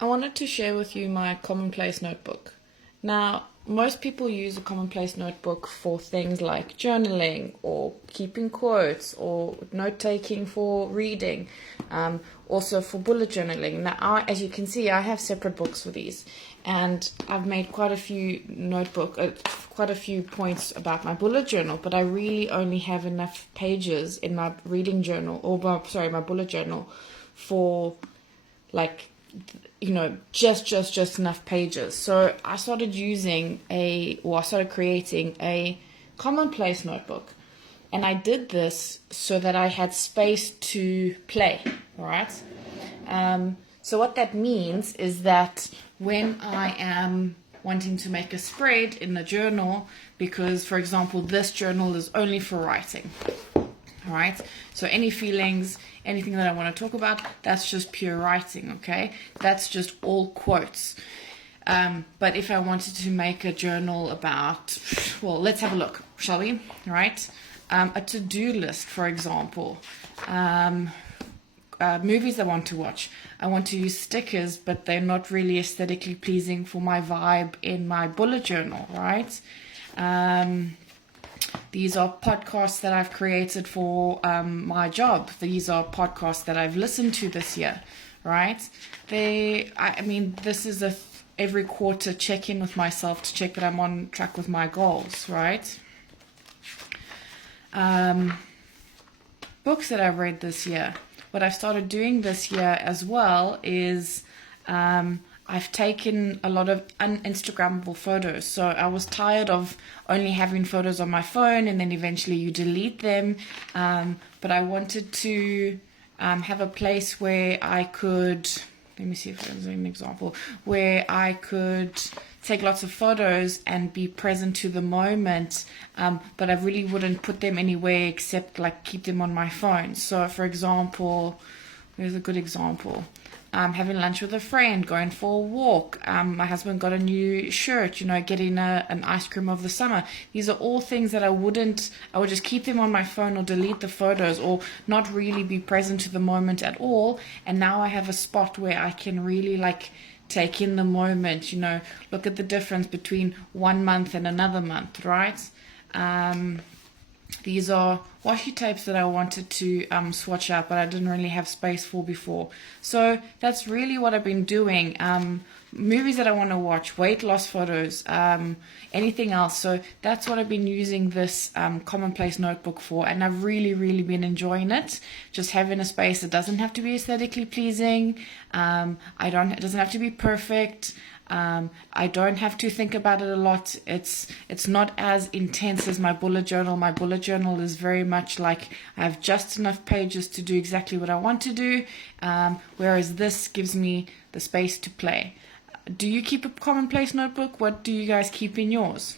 I wanted to share with you my Commonplace notebook. Now, most people use a Commonplace notebook for things like journaling or keeping quotes or note taking for reading, also for bullet journaling. Now, as you can see, I have separate books for these, and I've made quite a few quite a few points about my bullet journal, but I really only have enough pages in my reading journal, my bullet journal, for like just enough pages. So I started creating a Commonplace notebook, and I did this so that I had space to play. All right. So what that means is that when I am wanting to make a spread in the journal, because for example this journal is only for writing. All right, so any feelings, anything that I want to talk about, that's just pure writing, okay? That's just all quotes. But if I wanted to make a journal about, well, let's have a look, shall we? All right, a to-do list, for example, movies I want to watch. I want to use stickers, but they're not really aesthetically pleasing for my vibe in my bullet journal, right? These are podcasts that I've created for my job. These are podcasts that I've listened to this year, right? This is every quarter check-in with myself to check that I'm on track with my goals, right? Books that I've read this year. What I've started doing this year as well is I've taken a lot of un-Instagrammable photos. So I was tired of only having photos on my phone and then eventually you delete them. But I wanted to have a place where I could, let me see if there's an example, where I could take lots of photos and be present to the moment, but I really wouldn't put them anywhere except like keep them on my phone. So for example, here's a good example. Having lunch with a friend, going for a walk. My husband got a new shirt, getting an ice cream of the summer. These are all things that I would just keep them on my phone or delete the photos or not really be present to the moment at all. And now I have a spot where I can really take in the moment, look at the difference between 1 month and another month, right? These are washi tapes that I wanted to swatch out, but I didn't really have space for before. So that's really what I've been doing. Movies that I want to watch, weight loss photos, anything else. So that's what I've been using this Commonplace notebook for, and I've really, really been enjoying it. Just having a space that doesn't have to be aesthetically pleasing. It doesn't have to be perfect. I don't have to think about it a lot. It's not as intense as my bullet journal. My bullet journal is very much like I have just enough pages to do exactly what I want to do, whereas this gives me the space to play. Do you keep a Commonplace notebook? What do you guys keep in yours?